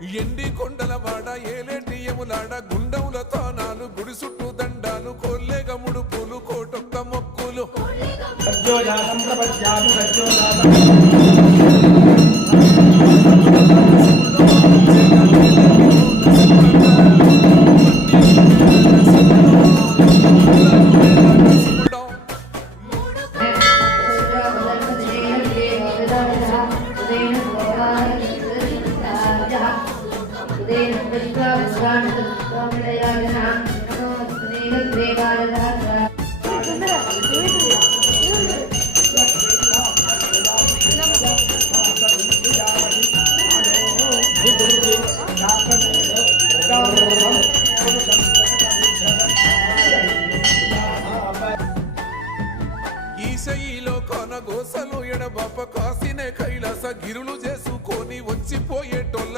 ఎండి కొండల వాడ ఏలేటియములాడ గుండముల తానాలు గుడి చుట్టూ దండాలు కోల్లేగ ముడుపులు కోటొక్క మొక్కులు ఈశయిలో కొన గోసలు ఎడబాప కాసినే కైలాస గిరులు చేసుకొని వచ్చిపోయేటోళ్ళ